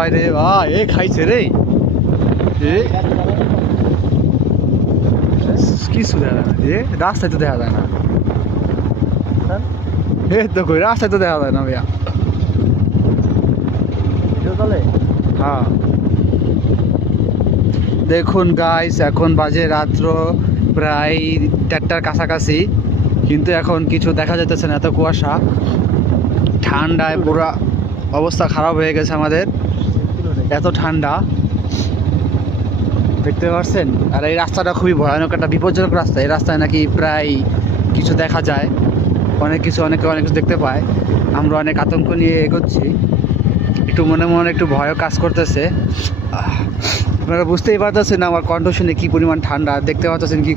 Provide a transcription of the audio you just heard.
ভাই রে ভাই, এ খাইছে রে, এ কিছু দেখা যায় না, এ রাস্তায় তো দেখা যায় না, এ তো কই রাস্তায় তো দেখা যায় না ভাইয়া। হ্যাঁ দেখুন গাইস, এখন বাজে রাত্র প্রায় 4টার কাছাকাছি, কিন্তু এখন কিছু দেখা যাইতেছে না, এত কুয়াশা, ঠান্ডায় পুরো অবস্থা খারাপ হয়ে গেছে আমাদের, এত ঠান্ডা দেখতে পাচ্ছেন। আর এই রাস্তাটা খুবই ভয়ানক একটা বিপজ্জনক রাস্তা, এই রাস্তায় নাকি প্রায় কিছু দেখা যায়, অনেক কিছু অনেকে অনেক কিছু দেখতে পায়। আমরা অনেক আতঙ্ক নিয়ে এগোচ্ছি, একটু মনে মনে একটু ভয়ও কাজ করতেছে। আপনারা বুঝতেই পারতেছেন আমার কণ্ঠ শুনে কি পরিমাণ ঠান্ডা, দেখতে পাচ্ছেন কি